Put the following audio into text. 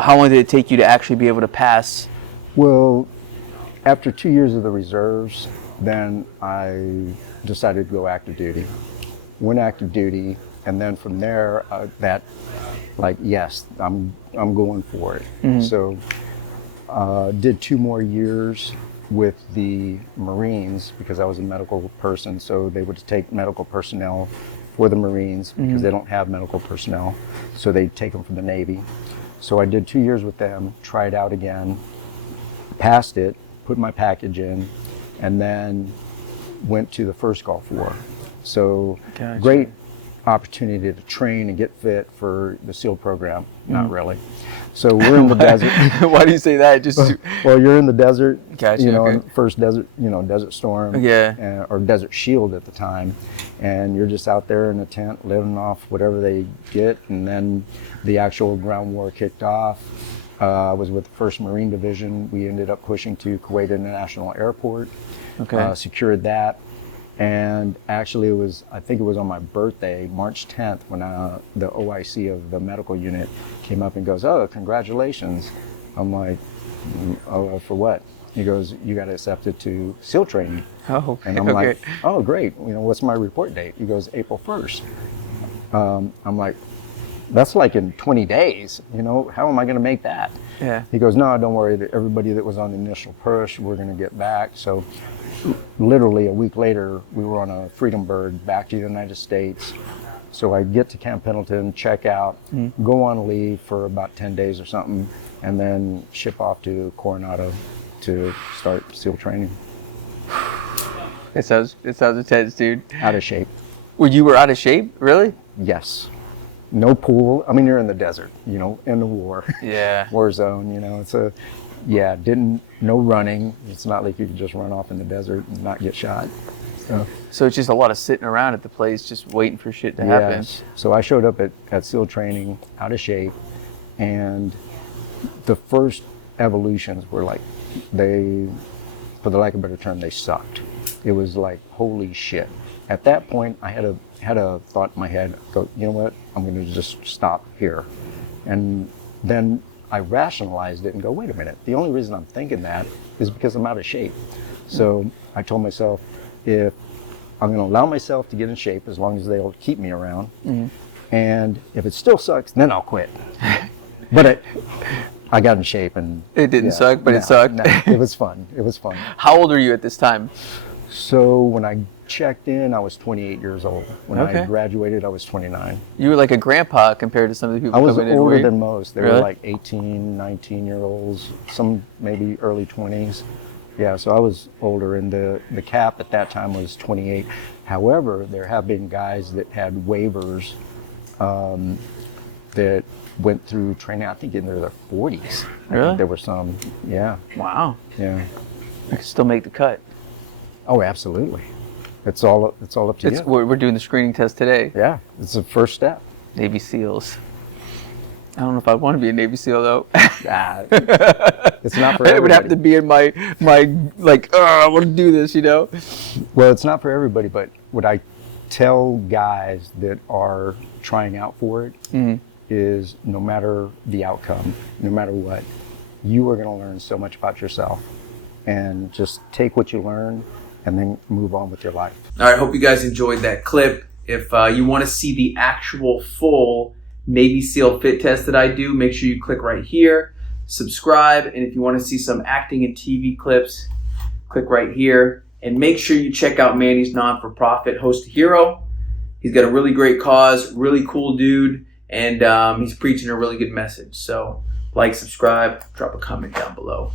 how long did it take you to actually be able to pass? Well, after 2 years of the reserves, then I decided to go active duty. Went active duty, and then from there, yes, I'm going for it. Mm-hmm. So did 2 more years with the Marines because I was a medical person, so they would take medical personnel for the Marines because they don't have medical personnel, so they take them from the Navy. So I did 2 years with them, tried out again, passed it, put my package in, and then went to the first Gulf War. So Gotcha. Great opportunity to train and get fit for the SEAL program. Not really. So we're in the desert. Why do you say that? Just Well, you're in the desert. Gotcha, okay. First desert, Desert Storm. Yeah. Or Desert Shield at the time, and you're just out there in a tent living off whatever they get, and then the actual ground war kicked off. I was with the 1st Marine Division. We ended up pushing to Kuwait International Airport. Okay. Secured that. And actually, I think it was on my birthday, March 10th, when the OIC of the medical unit came up and goes, "Oh, congratulations." I'm like, "Oh, for what?" He goes, "You got accepted to SEAL training." Oh, okay. And I'm like, "Oh, great. What's my report date?" He goes, "April 1st." I'm like, "That's like in 20 days. How am I going to make that?" Yeah. He goes, "No, don't worry. Everybody that was on the initial push, we're going to get back." So literally a week later, we were on a Freedom Bird back to the United States. So I get to Camp Pendleton, check out, go on leave for about 10 days or something, and then ship off to Coronado to start SEAL training. It sounds intense, dude. Out of shape. Well, you were out of shape? Really? Yes. No pool. I mean, you're in the desert, in the war. Yeah. War zone, no running. It's not like you could just run off in the desert and not get shot. So it's just a lot of sitting around at the place just waiting for shit to happen. Yes. So I showed up at SEAL training out of shape, and the first evolutions were like, for the lack of a better term, they sucked. It was like, holy shit. At that point, I had a thought in my head, go, you know what, I'm going to just stop here. And then I rationalized it and go, wait a minute, the only reason I'm thinking that is because I'm out of shape. So I told myself, if I'm going to allow myself to get in shape as long as they'll keep me around, and if it still sucks, then I'll quit. But I got in shape, and it didn't suck, but it sucked. No, it was fun. It was fun. How old are you at this time? So when I checked in, I was 28 years old. When I graduated, I was 29. You were like a grandpa compared to some of the people I was coming in. older than most. They Really? were like 18, 19-year-olds, some maybe early 20s. Yeah, so I was older, and the cap at that time was 28. However, there have been guys that had waivers that went through training, I think in their 40s. Really? I think there were some, yeah. Wow. Yeah. I can still make the cut. Oh, absolutely. It's all up to you. We're doing the screening test today. Yeah, it's the first step. Navy SEALs. I don't know if I want to be a Navy SEAL though. It's not for everybody. It would have to be in my like, I want to do this, Well, it's not for everybody, but what I tell guys that are trying out for it is, no matter the outcome, no matter what, you are going to learn so much about yourself, and just take what you learn and then move on with your life. All right, hope you guys enjoyed that clip. If you want to see the actual full Navy SEAL fit test that I do, make sure you click right here, subscribe, and if you want to see some acting and TV clips, click right here. And make sure you check out Manny's non-for-profit, Host a Hero. He's got a really great cause, really cool dude, and he's preaching a really good message. So like, subscribe, drop a comment down below.